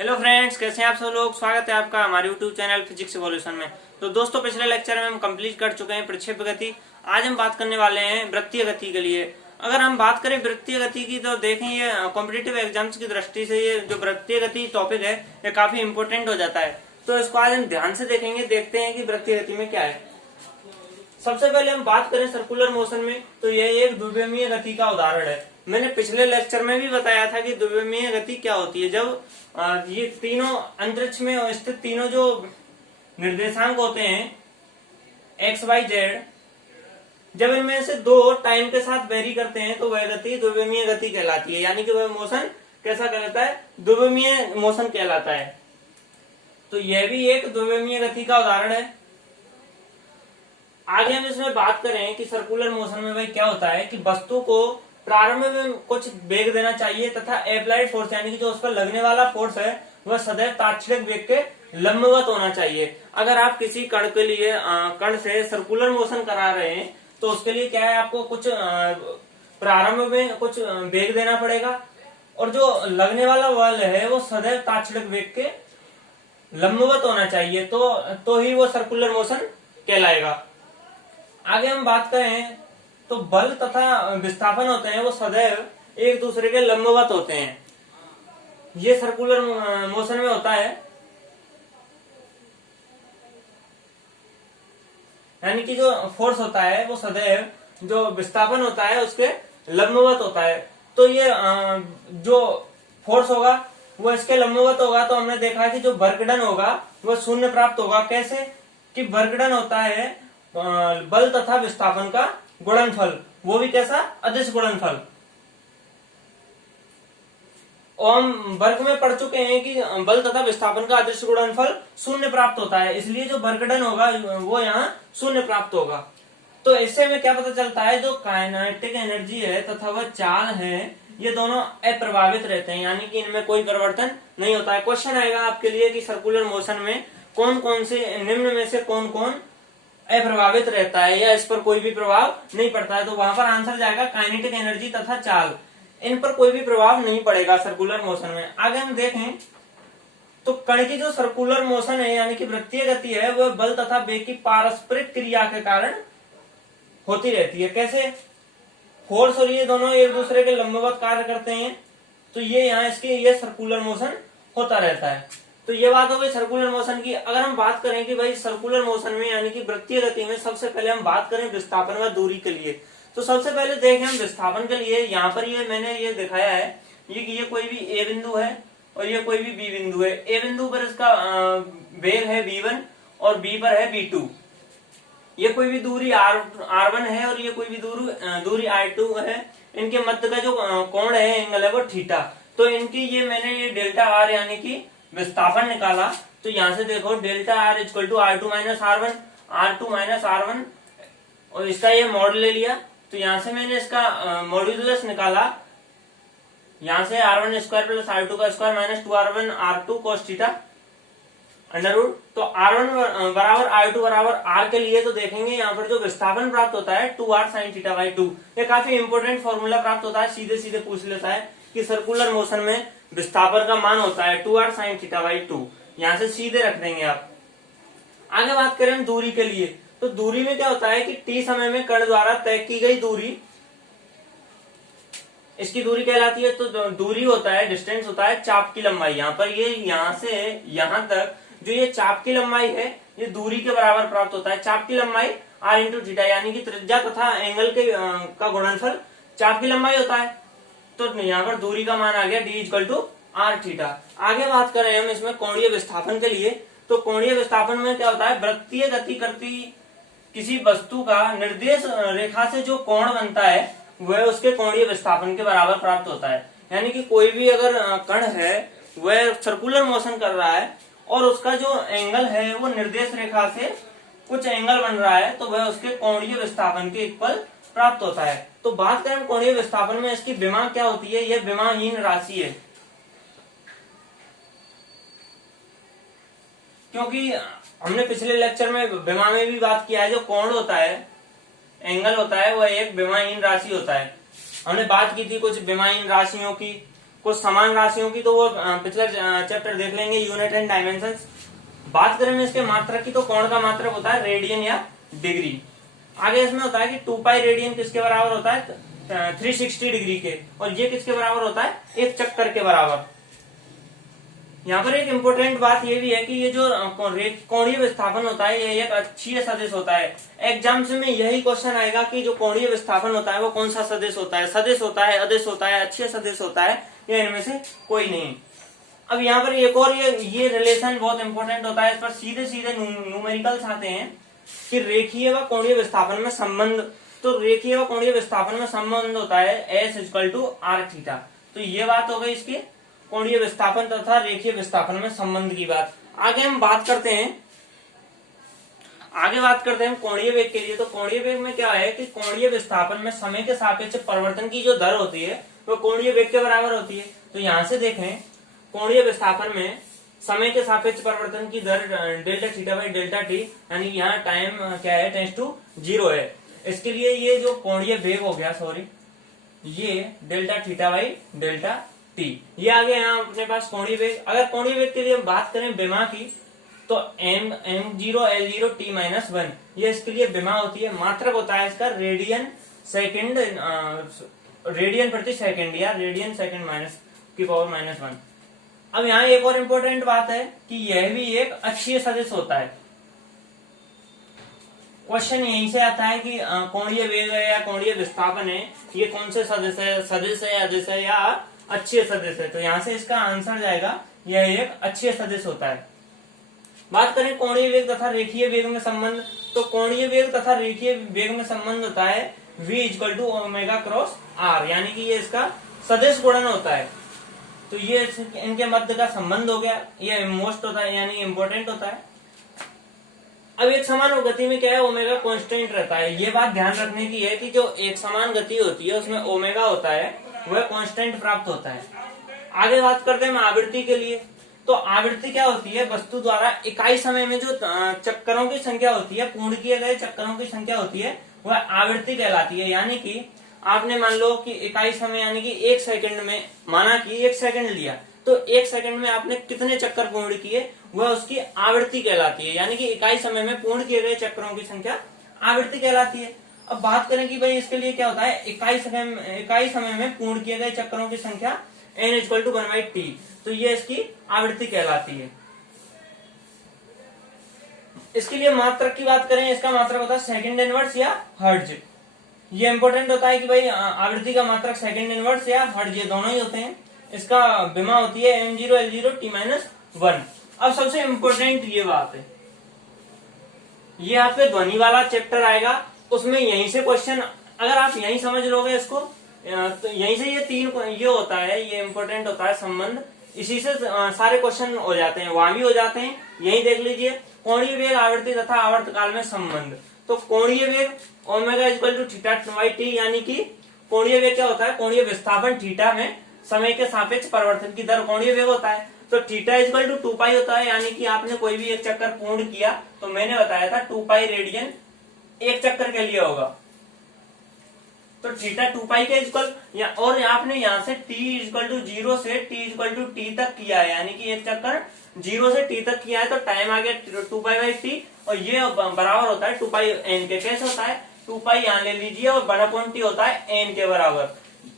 Hello friends, कैसे हैं आप सब लोग। स्वागत है आपका हमारे यूट्यूब चैनल फिजिक्स इवोल्यूशन में। तो दोस्तों, पिछले लेक्चर में हम कंप्लीट कर चुके हैं प्रक्षेप गति। आज हम बात करने वाले हैं वृत्तीय गति के लिए। अगर हम बात करें वृत्तीय गति की तो देखें, ये कॉम्पिटिटिव एग्जाम्स की दृष्टि से ये जो वृत्तीय गति टॉपिक है ये काफी इंपोर्टेंट हो जाता है। तो इसको आज हम ध्यान से देखेंगे, देखते हैं कि वृत्तीय गति में क्या है। सबसे पहले हम बात करें सर्कुलर मोशन में, तो यह एक द्विविमीय गति का उदाहरण है। मैंने पिछले लेक्चर में भी बताया था कि द्विविमीय गति क्या होती है। जब ये तीनों अंतरिक्ष में स्थित तीनों जो निर्देशांक होते हैं एक्स वाई जेड, जब इनमें से दो टाइम के साथ वेरी करते हैं तो वह गति द्विविमीय गति कहलाती है। यानी कि वह मोशन कैसा कहलाता है? द्विविमीय मोशन कहलाता है। तो यह भी एक द्विविमीय गति का उदाहरण है। आगे हम इसमें बात करें कि सर्कुलर मोशन में भाई क्या होता है कि वस्तु को प्रारंभ में कुछ वेग देना चाहिए तथा एप्लाइड फोर्स यानी कि जो उस पर लगने वाला फोर्स है वह सदैव तात्क्षणिक वेग के लंबवत होना चाहिए। अगर आप किसी कण के लिए कण से सर्कुलर मोशन करा रहे हैं तो उसके लिए क्या है, आपको कुछ प्रारंभ में कुछ वेग देना पड़ेगा और जो लगने वाला बल है वो सदैव तात्क्षणिक वेग के लंबवत होना चाहिए, तो ही वो सर्कुलर मोशन कहलाएगा। आगे हम बात करें तो बल तथा विस्थापन होते हैं वो सदैव एक दूसरे के लंबवत होते हैं। ये सर्कुलर मोशन में होता है। यानी कि जो फोर्स होता है वो सदैव जो विस्थापन होता है उसके लंबवत होता है। तो ये जो फोर्स होगा वो इसके लंबवत होगा। तो हमने देखा कि जो वर्क डन होगा वो शून्य प्राप्त होगा। कैसे कि वर्क डन होता है बल तथा विस्थापन का गुणनफल, वो भी कैसा? अदिश गुणनफल। हम वर्ग में पढ़ चुके हैं कि बल तथा विस्थापन का अदिश गुणनफल शून्य प्राप्त होता है, इसलिए जो वर्क डन होगा वो यहाँ शून्य प्राप्त होगा। तो इससे हमें क्या पता चलता है, जो काइनेटिक एनर्जी है तथा वह चाल है ये दोनों अप्रभावित रहते हैं, यानी कि इनमें कोई परिवर्तन नहीं होता है। क्वेश्चन आएगा आपके लिए कि सर्कुलर मोशन में कौन कौन से निम्न में से कौन कौन अप्रभावित रहता है या इस पर कोई भी प्रभाव नहीं पड़ता है। तो वहां पर आंसर जाएगा काइनेटिक एनर्जी तथा चाल, इन पर कोई भी प्रभाव नहीं पड़ेगा सर्कुलर मोशन में। आगे हम देखें तो कण की जो सर्कुलर मोशन है यानी कि वृत्तीय गति है वह बल तथा वेग की पारस्परिक क्रिया के कारण होती रहती है। कैसे? फोर्स और ये दोनों एक दूसरे के लंबवत कार्य करते हैं, तो ये यहाँ इसके ये सर्कुलर मोशन होता रहता है। तो ये बात हो गई सर्कुलर मोशन की। अगर हम बात करें कि भाई सर्कुलर मोशन में यानी कि वृत्तीय गति में सबसे पहले हम बात करें विस्थापन व दूरी के लिए, तो सबसे पहले देखें हम विस्थापन के लिए। यहाँ पर ये मैंने ये दिखाया है ये कोई भी ए बिंदु है और ये कोई भी बी बिंदु है। ए बिंदु पर इसका वेग है v1 और बी पर है v2। ये कोई भी दूरी r1 है और ये कोई भी दूरी r2 है। इनके मध्य का जो कोण है एंगल है वो थीटा। तो इनकी ये मैंने ये डेल्टा r यानी कि विस्थापन निकाला। तो यहां से देखो delta r equal to r2 minus r1 और इसका ये मॉड ले लिया। तो यहां से मैंने इसका मॉड्यूलस निकाला। यहां से r1 स्क्वायर प्लस r2 का square minus 2r1 r2 cos theta under root. तो r1 बराबर r2 बराबर r के लिए तो देखेंगे यहाँ पर जो विस्थापन प्राप्त होता है 2r sin थीटा बाई 2। ये काफी इंपोर्टेंट फॉर्मूला प्राप्त होता है, सीधे सीधे पूछ लेता है कि सर्कुलर मोशन में विस्थापन का मान होता है 2r sin थीटा बाई 2। यहां से सीधे रख देंगे आप। आगे बात करें दूरी के लिए, तो दूरी में क्या होता है कि t समय में कण द्वारा तय की गई दूरी, इसकी दूरी कहलाती है। तो दूरी होता है, डिस्टेंस होता है चाप की लंबाई। यहाँ पर ये यहाँ से यहाँ तक जो ये चाप की लंबाई है ये दूरी के बराबर प्राप्त होता है। चाप की लंबाई r इंटू थीटा यानी कि त्रिज्या तथा एंगल के का गुणनफल चाप की लंबाई होता है। तो यहाँ पर दूरी का मान आ गया d equal to r theta. आगे बात करें हम इसमें कोणीय विस्थापन के लिए, तो कोणीय विस्थापन में क्या होता है, वृत्तीय गति करती किसी वस्तु का निर्देश रेखा से जो कोण बनता है वह उसके कोणीय विस्थापन के बराबर प्राप्त होता है। यानी कि कोई भी अगर कण है वह सर्कुलर मोशन कर रहा है और उसका जो एंगल है वो निर्देश रेखा से कुछ एंगल बन रहा है तो वह उसके कोणीय विस्थापन के इक्वल प्राप्त होता है। तो बात करें कोणीय विस्थापन में इसकी विमा क्या होती है, यह विमाहीन राशि है। क्योंकि हमने पिछले लेक्चर में विमा में भी बात किया है, जो कोण होता है एंगल होता है वह एक विमाहीन राशि होता है। हमने बात की थी कुछ विमाहीन राशियों की। कुछ समान राशियों की तो वो पिछला चैप्टर देख लेंगे, यूनिट एंड डायमेंशंस। बात करें इसके मात्रक की तो कोण का मात्रक होता है रेडियन या डिग्री। आगे इसमें होता है कि 2 पाई रेडियन किसके बराबर होता है, 360 डिग्री के, और ये किसके बराबर होता है, एक चक्कर के बराबर। यहाँ पर एक इम्पोर्टेंट बात ये भी है कि ये जो कोणीय विस्थापन होता है ये एक अक्षीय सदिश होता है। एग्जाम्स में यही क्वेश्चन आएगा कि जो कोणीय विस्थापन होता है वो कौन सा सदिश होता है, सदिश होता है, अदिश होता है, अक्षीय सदिश होता है, या इनमें से कोई नहीं। अब यहाँ पर एक और ये रिलेशन बहुत इंपॉर्टेंट होता है, इस पर सीधे सीधे न्यूमेरिकल्स आते हैं कि रेखीय व कोणीय विस्थापन में संबंध। तो रेखीय व कोणीय विस्थापन में संबंध होता है S=r θ। तो ये बात हो गई इसकी कोणीय विस्थापन तथा रेखीय विस्थापन में संबंध की बात। आगे हम बात करते हैं कोणीय वेग के लिए। तो कोणीय वेग में क्या है कि कोणीय विस्थापन में समय के सापेक्ष परिवर्तन की जो दर होती है वो कोणीय वेग के बराबर होती है। तो यहां से देखें कोणीय विस्थापन में समय के सापेक्ष परिवर्तन की दर delta theta by delta t, यानी यहाँ टाइम क्या है, टेंड्स टू 0 है। इसके लिए ये जो कोणीय वेग हो गया, सॉरी, ये delta theta by delta T, ये आ गया यहाँ अपने पास कोणीय वेग। अगर कोणीय वेग के लिए हम बात करें विमा की तो m0 L0 t-1, ये इसके लिए विमा होती है। मात्रक होता है इसका रेडियन प्रति सेकंड या रेडियन सेकंड -(-1). अब यहाँ एक और इम्पोर्टेंट बात है कि यह भी एक अक्षीय सदिश होता है। क्वेश्चन यहीं से आता है कि कोणीय वेग है या कोणीय विस्थापन है, ये कौन से सदिश है, अदिश है या अक्षीय सदिश है। तो यहाँ से इसका आंसर जाएगा यह एक अक्षीय सदिश होता है। बात करें कोणीय वेग तथा रेखीय वेग में संबंध, तो कोणीय वेग तथा रेखीय वेग में संबंध होता है v=ω×r, यानी कि ये इसका सदिश गुणन होता है। तो ये इनके मध्य का संबंध हो गया, ये मोस्ट होता है यानी इम्पोर्टेंट होता है। अब एक समान गति में क्या है, ओमेगा कांस्टेंट रहता है। ये बात ध्यान रखने की है कि जो एक समान गति होती है उसमें ओमेगा होता है वह कांस्टेंट प्राप्त होता है। आगे बात करते हैं आवृत्ति के लिए। तो आवृत्ति क्या होती है, वस्तु द्वारा इकाई समय में जो चक्करों की संख्या होती है, पूर्ण किए गए चक्करों की संख्या होती है, वह आवृत्ति कहलाती है। यानी कि आपने मान लो कि इकाई समय यानी कि 1 सेकंड में, माना कि 1 सेकंड लिया, तो 1 सेकंड में आपने कितने चक्कर पूर्ण किए, वह उसकी आवृत्ति कहलाती है। यानी कि इकाई समय में पूर्ण किए गए चक्करों की संख्या आवृत्ति कहलाती है। अब बात करें कि भाई इसके लिए क्या होता है, इकाई समय में पूर्ण किए गए चक्करों की संख्या n=1/t, तो ये इसकी आवृत्ति कहलाती है। इसके लिए मात्रक की बात करें, इसका मात्रक होता है सेकंड इनवर्स या हर्ट्ज। ये इंपॉर्टेंट होता है कि भाई आवृत्ति का मात्रक सेकंड इनवर्स या हर्ट्ज, ये दोनों ही होते हैं। इसका विमा होती है m0 L0 t-1। अब सबसे इम्पोर्टेंट ये बात है, ये आपके ध्वनि वाला चैप्टर आएगा, उसमें यहीं से क्वेश्चन, अगर आप यहीं समझ लोगे इसको, तो यहीं से ये 3 ये होता है, ये इम्पोर्टेंट होता है संबंध, इसी से सारे क्वेश्चन हो जाते हैं, वहां भी हो जाते हैं। यही देख लीजिए, कोणीय वेग, आवृत्ति तथा आवर्तकाल में संबंध। तो कोणीय वेग ω=θ/t, यानी कि कोणीय वेग क्या होता है, कोणीय विस्थापन थीटा में समय के सापेक्ष परिवर्तन की दर कोणीय वेग होता है। तो θ=2π होता है, यानी कि आपने कोई भी एक चक्कर पूर्ण किया, तो मैंने बताया था 2π रेडियन एक चक्कर के लिए होगा। तो θ 2π के इक्वल, और आपने यहाँ से t=0 से t तक किया है, यानी कि एक चक्कर 0 से t तक किया है, तो टाइम आ गया 2π/t, और ये बराबर होता है 2πn के। कैसे होता है, 2π यहाँ ले लीजिए और 1/t होता है n के बराबर।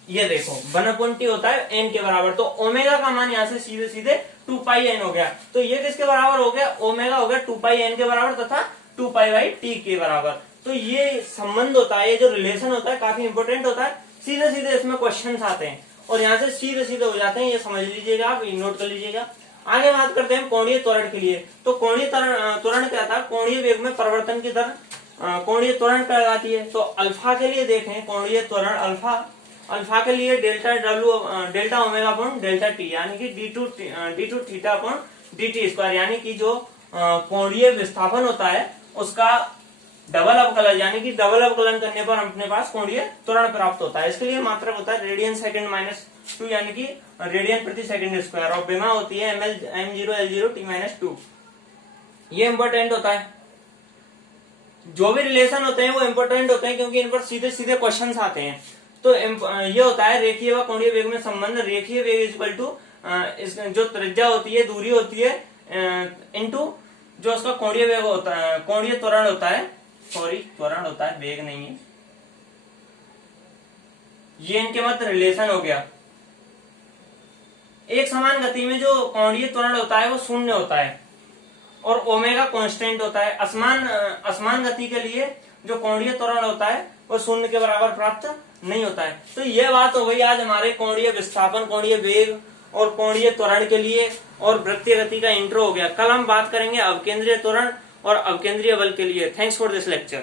ये देखो 1/t होता है n के बराबर, तो ओमेगा का मान यहाँ से सीधे सीधे 2πn हो गया। तो ये किसके बराबर हो गया, ओमेगा हो गया 2πn के बराबर तथा 2π/t के बराबर। तो ये संबंध होता है, ये जो रिलेशन होता है काफी इंपोर्टेंट होता है। सीधे सीधे इसमें क्वेश्चन आते हैं और यहाँ से सीधे सीधे हो जाते हैं, ये समझ लीजिएगा, आप नोट कर लीजिएगा। आगे बात करते हैं कोणीय त्वरण के लिए। तो कोणीय त्वरण क्या था, कोणीय वेग में परिवर्तन की दर कोणीय त्वरण कहलाती है। तो अल्फा के लिए देखें, कोणीय त्वरण अल्फा के लिए डेल्टा ω/डेल्टा t, यानी कि d2 θ/dt², यानी कि जो कोणीय विस्थापन होता है उसका डबल अवकलन, यानी कि डबल अवकलन करने पर अपने पास कोणीय त्वरण प्राप्त होता है। इसके लिए मात्रक होता है रेडियन सेकंड -2, यानी कि रेडियन प्रति सेकंड स्क्वायर, और विमा होती है m0 L0 t-2। ये इंपॉर्टेंट होता है, जो भी रिलेशन होते हैं वो इंपॉर्टेंट होते हैं, क्योंकि इन पर सीधे सीधे क्वेश्चंस आते हैं। तो ये होता है रेखीय व कोणीय वेग में संबंध। रेखीय वेग इक्वल टू जो त्रिज्या होती है, दूरी होती है, इनटू जो उसका कोणीय वेग होता है, कोणीय त्वरण होता है, सॉरी त्वरण होता है, वेग नहीं है, ये इनके मध्य रिलेशन हो गया। एक समान गति में जो कोणीय त्वरण होता है वो शून्य होता है और ओमेगा कांस्टेंट होता है। असमान गति के लिए जो कोणीय त्वरण होता है वो शून्य के बराबर प्राप्त नहीं होता है। तो यह बात हो गई आज हमारे कोणीय विस्थापन, कोणीय वेग और कोणीय त्वरण के लिए, और वृत्तीय गति का इंट्रो हो गया। कल हम बात करेंगे अवकेंद्रीय त्वरण और अवकेंद्रीय बल के लिए। Thanks for this lecture.